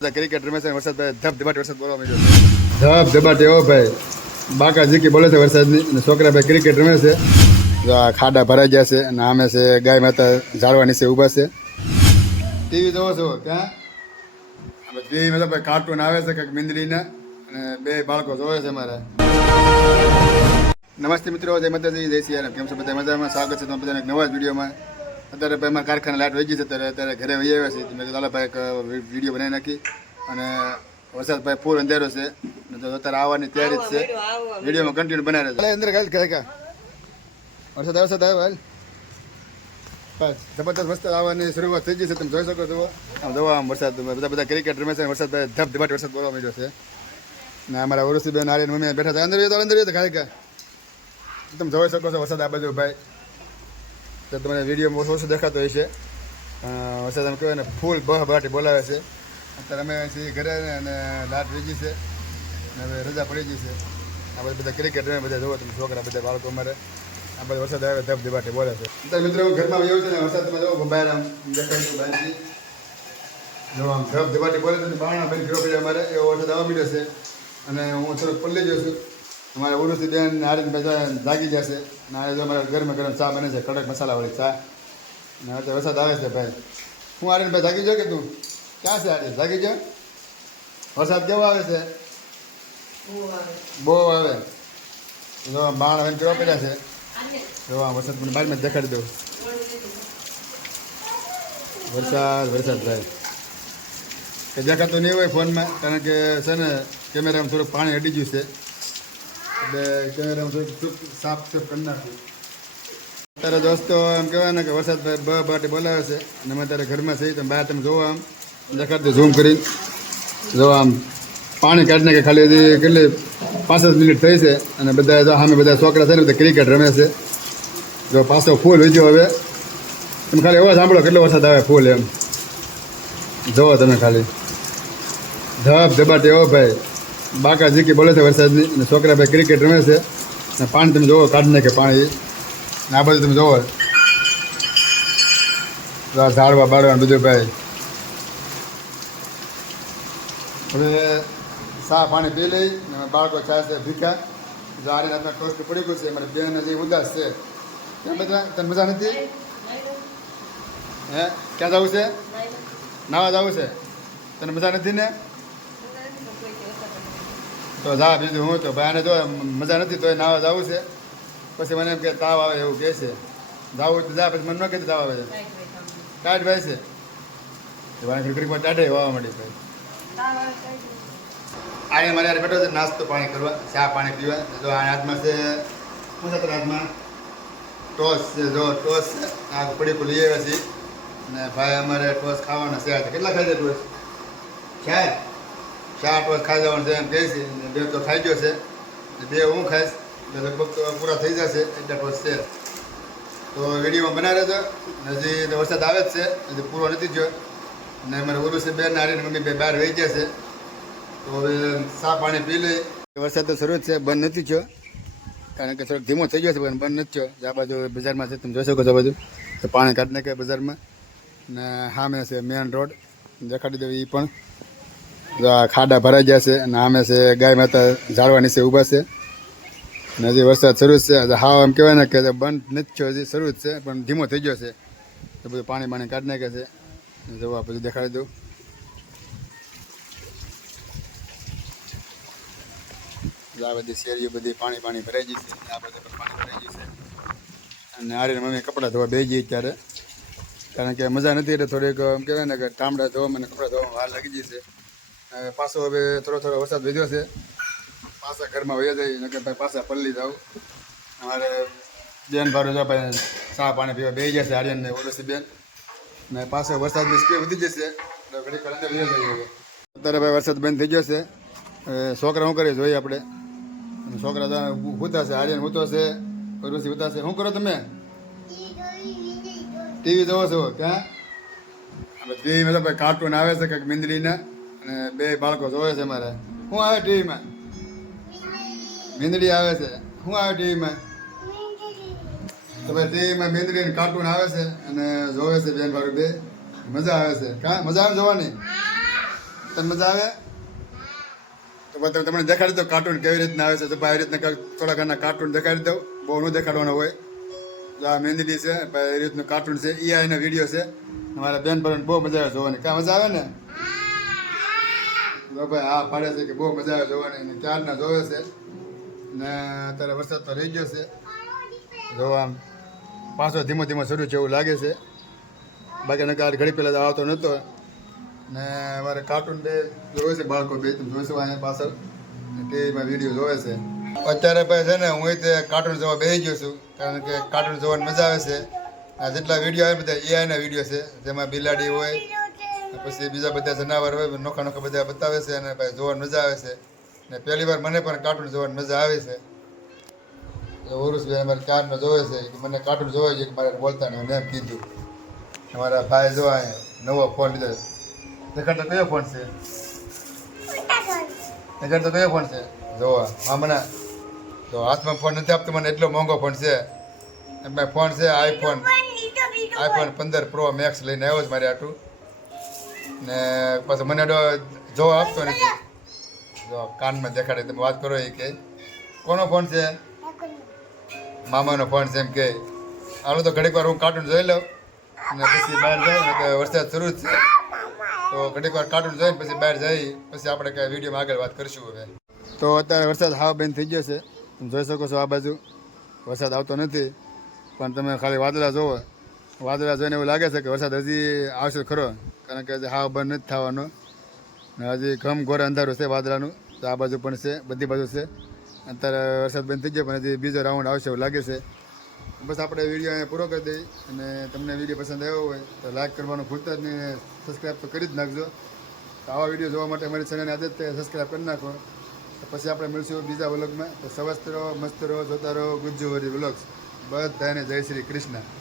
Cricket રમે છે વરસાદ ભાઈ ધબધબાટ વરસાદ બોલવા માંડ્યો છે ધબધબાટ એવો ભાઈ બાકા ઝીકી બોલે છે વરસાદની અને છોકરા ભાઈ ક્રિકેટ રમે છે જો આ ખાડા ભરાઈ ગયા છે અને આમે છે ગાય માતા ઝાડવા નીચે ઊભા છે ટીવી જોવો છો ક્યાં ટીવીમાં તો ભાઈ કાર્ટૂન આવે છે કંઈક મીંદડીના અને બે બાળકો જોવે છે અમારે નમસ્તે મિત્રો જય માતાજી જય સિયારામ કેમ છો બધા મજામાં સ્વાગત છે તમારા બધાને એક નવા જ વિડીયોમાં અત્યારે ભાઈ અમારા કારખાના લાઈટ વહી ગઈ છે અત્યારે ઘરે વહી આવ્યા છે મેં કીધું ભાઈ એક વિડીયો બનાવી નાખી અને વરસાદ ભાઈ ફૂલ અંધેરો છે અત્યારે આવવાની તૈયારી જ છે વિડીયોમાં કન્ટિન્યુ બનાવી છે અંદર ખાલી ખાય વરસાદ આવ્યો હાલ બસ જબરદસ્ત મસ્ત આવવાની શરૂઆત થઈ ગઈ છે તમે જોઈ શકો છો આમ જોવા આમ વરસાદ બધા ક્રિકેટ રમે છે વરસાદ ભાઈ ધબધબાટ વરસાદ બોલવા માંડ્યો છે ને અમારા ઓરસીબેન આર્યન મમ્મી બેઠા છે અંદર ખાલી તમે જોઈ શકો છો વરસાદ આ બાજુ ભાઈ તો તમને વિડીયો ઓછો દેખાતો હોય છે વરસાદ એમ કહેવાય ને ફૂલ બહાટી બોલાવે છે અત્યારે અમે છીએ ઘરે અને લાટ વીજી છે અને હવે રજા પડી ગઈ છે આ બધા ક્રિકેટ રમે બધા જોવો તમે છોકરા બધા બાળકો અમારે આ બધા વરસાદ આવે ધબધબાટી બોલે છે અત્યારે મિત્રો હું ઘરમાં આવ્યો છું ને વરસાદ તમે જોવો બહાર આમ દેખાય બહારથી જો આમ ધબધબાટી બોલે છે બારણા બંધ કર્યો પડે અમારે એવો વરસાદ આવવા મળ્યો છે અને હું થોડોક પલ્લી ગયો છું અમારા ઉરુસી બેન આરીને બધા જાગી જશે ને આજે તો અમારા ગરમ ગરમ ચા બને છે કડક મસાલાવાળી ચા ને અત્યારે વરસાદ આવે છે ભાઈ હું આરીને ભાઈ જાગી જાઓ કે તું ક્યાં છે આરી જાગી જાઓ વરસાદ કેવો આવે છે બહુ આવે જો બાણ હવે કેવા પડ્યા છે જો આ વરસાદ મને બહારમાં જ દેખાડી દઉં વરસાદ ભાઈ કે દેખાતું નહીં હોય ફોનમાં કારણ કે છે ને કેમેરામાં થોડુંક પાણી હટી ગયું છે એટલે કેમેરામાં થોડુંક સાફ કરી નાખ્યું અત્યારે દોસ્તો એમ કહેવાય ને કે વરસાદ ભાઈ બાટી બોલાવે છે અને અમે અત્યારે ઘરમાં છીએ તમે બહાર તમે જોવો આમ દેખાડ દો ઝૂમ કરીને જો આમ પાણી કાઢી નાખે ખાલી હજી કેટલી 5 મિનિટ થઈ છે અને બધા જો સામે બધા છોકરા છે ને બધા ક્રિકેટ રમે છે જો પાછો ફૂલ વીજ્યો હવે તમે ખાલી એવો સાંભળો કેટલો વરસાદ આવે ફૂલ એમ જોવો તમે ખાલી ધબધબાટ એવો ભાઈ બાકા ઝીકી બોલે છે વરસાદની અને છોકરા ભાઈ ક્રિકેટ રમે છે અને પાણી તમે જોવો કાઢી નાખે પાણી ને આ બધું તમે જોવો ઝાડવા બાળવા બધું ભાઈ હવે ચા પાણી પી લઈ ને બાળકો ચા છે ભીખા જારી હાથમાં ટોસ્ટ પડી ગયું છે અમારી બેન હજી ઉદાસ છે કેમ બધા તને મજા નથી હે ક્યાં જવું છે નાવા જવું છે તને મજા નથી ને તો જા બીજું હું તો ભાઈ આને જો મજા નથી તો નાવા જવું છે પછી મને એમ કે તાવ આવે એવું કહે છે જવું તો જા પછી મને ન કહેતું તાવ આવે છે કાઢ ભાઈ છે વાણી ઘડીકમાં ટાઢે વાવા માંડી ભાઈ આને મારે યાર બેઠો છે નાસ્તો પાણી કરવા ચા પાણી પીવા જો આ હાથમાં છે શું છે હાથમાં ટોસ છે જો ટોસ છે આ પડી લઈ આવ્યા છીએ અને ભાઈ અમારે ટોસ ખાવાના છે કેટલા ખાઈ જાય ટોસ ચાર ટોસ ખાઈ જવાનું છે એમ કહે છે બે તો ખાઈ ગયો છે બે હું ખાઈશ એટલે લગભગ તો પૂરા થઈ જશે એટલા ટોસ છે તો વિડીયોમાં બનાવી રહેજો હજી વરસાદ આવે જ છે હજી પૂરો નથી ગયો અને અમારે ઉરુસી બેન હારીને મમ્મી બે બહાર વહી ગયા છે તો હવે ચા પાણી પી લઈ વરસાદ તો શરૂ જ છે બંધ નથી થયો કારણ કે થોડોક ધીમો થઈ ગયો છે પણ બંધ નથી થયો આ બાજુ બજારમાં છે તમે જોઈ શકો છો બાજુ તો પાણી કાઢી નાખે બજારમાં ને સામે છે મેન રોડ દેખાડી દેવી એ પણ ખાડા ભરાઈ ગયા છે અને સામે છે ગાય માતા ઝાડવા નીચે ઊભા છે અને હજી વરસાદ શરૂ જ છે હા એમ કહેવાય ને કે બંધ નથી થયો હજી શરૂ જ છે પણ ધીમો થઈ ગયો છે તો બધું પાણી કાઢી નાખે છે જોવા બધું દેખાડી દઉં આ બધી શેરીઓ બધી પાણી ભરાઈ ગઈ છે આ બધું પણ પાણી ભરાઈ ગયું છે અને આરીને મમ્મી કપડાં ધોવા બેસી ગઈ ત્યારે કારણ કે મજા નથી એટલે થોડીક એમ કહેવાય ને કે ટામડા ધોવામાં અને કપડાં ધોવામાં વાર લાગી ગઈ છે પાછો હવે થોડો વરસાદ વધ્યો છે પાછા ઘરમાં વહી જાય ને કે ભાઈ પાછા પલ્લી જાઉં અમારે બેન ભાડું જો ભાઈ ચા પાણી પીવા બેસી જશે આર્યન ને ઓરસી બેન ને પાછો વરસાદની સ્પીડ વધી જશે એટલે ઘડી અંદર વહી જાય અત્યારે ભાઈ વરસાદ બંધ થઈ ગયો છે છોકરા શું કરીએ જોઈએ આપણે છોકરા ઉતા છે આર્યન ઉતો છે ઓરસી ઉતા છે શું કરો તમે ટીવી જોવો છો ક્યાં ટીવીમાં તો ભાઈ કાર્ટૂન આવે છે કંઈક મીંદડીના અને બે બાળકો જોવે છે મારે શું આવે ટીવીમાં મીંદડી આવે છે શું આવે ટીવીમાં તો ભાઈ ટીવીમાં મીંદડી કાર્ટૂન આવે છે અને જોવે છે બેન ભાડું બે મજા આવે છે કાં મજા આવે જોવાની તને મજા આવે તો પછી તમને દેખાડી દો કાર્ટૂન કેવી રીતના આવે છે તો ભાઈ રીતના થોડા ઘણા કાર્ટૂન દેખાડી દઉં બહુ ન દેખાડવાનો હોય જો આ મહેંદી છે ભાઈ એ રીતનું કાર્ટૂન છે એ આઈનો વિડીયો છે અમારા બેન પર બહુ મજા આવે જોવાની કાં મજા આવે ને તો ભાઈ હા પાડે છે કે બહુ મજા આવે જોવાની અને ક્યારના જોવે છે ને અત્યારે વરસાદ તો રહી ગયો છે જોવા આમ પાછો ધીમો ધીમો શરૂ છે એવું લાગે છે બાકી નકાર ઘડી પહેલાં તો આવતો નહોતો ને અમારે કાર્ટૂન બે જોવે છે બાળકો બે તમે જોઈશું અહીંયા પાછળ ટીવીમાં વિડીયો જોવે છે અત્યારે ભાઈ છે ને હું તે કાર્ટૂન જોવા બેસી ગયો છું કારણ કે કાર્ટૂન જોવાની મજા આવે છે આ જેટલા વિડીયો આવે બધા એઆઈના વિડીયો છે જેમાં બિલાડી હોય પછી બીજા બધા જનાવર હોય નોખા નોખા બધા બતાવે છે અને ભાઈ જોવાની મજા આવે છે ને પહેલી વાર મને પણ કાર્ટૂન જોવાની મજા આવે છે ઓરુસભાઈ અમારે ચારનો જોવે છે કે મને કાર્ટૂન જોવાય છે કે મારે બોલતા ને મેં એમ કીધું અમારા ભાઈ જોવા અહીંયા નવો ફોન લીધો દેખાડતો કયો ફોન છે દેખાડતો કયો ફોન છે જોવા હમણાં તો હાથમાં ફોન નથી આપતો મને એટલો મોંઘો ફોન છે એમાં ફોન છે આઈફોન 15 પ્રો મેક્સ લઈને આવ્યો છે મારે આટલું ને પાછું મને જોવા આપતો નથી જો કાનમાં દેખાડે તમે વાત કરો એ કે કોનો ફોન છે મામાનો ફોન છે એમ કે હાલો તો ઘડીક વાર હું કાર્ટૂન જોઈ લઉં અને પછી બહાર જાઉં ને વરસાદ શરૂ જ છે તો ઘડીક વાર કાર્ટૂન જોઈને પછી બહાર જઈ પછી આપણે કાંઈ વિડીયોમાં આગળ વાત કરીશું હવે તો અત્યારે વરસાદ હાવ બંધ થઈ ગયો છે તમે જોઈ શકો છો આ બાજુ વરસાદ આવતો નથી પણ તમે ખાલી વાદળા જોવો વાદળા જોઈને એવું લાગે છે કે વરસાદ હજી આવશે ખરો કારણ કે હજી હાવ બંધ નથી થવાનો ને હજી ઘમ ઘોર અંધારું છે વાદળાનું તો આ બાજુ પણ છે બધી બાજુ છે અત્યારે વરસાદ બંધ થઈ ગયો પણ હજી બીજો રાઉન્ડ આવશે એવું લાગે છે બસ આપણે વિડીયો અહીંયા પૂરો કરી દઈએ અને તમને વિડીયો પસંદ આવ્યો હોય તો લાઈક કરવાનું ભૂલતા જ નહીં સબસ્ક્રાઈબ તો કરી જ નાખજો તો આવા વિડીયો જોવા માટે અમારી ચેનલને આદત છે સબસ્ક્રાઈબ કરી નાખો તો પછી આપણે મળીશું બીજા વ્લોગમાં તો સ્વસ્થ રહો મસ્ત રહો જોતા રહો ગુજ્જુવરી વ્લોગ્સ બધાને જય શ્રી કૃષ્ણ.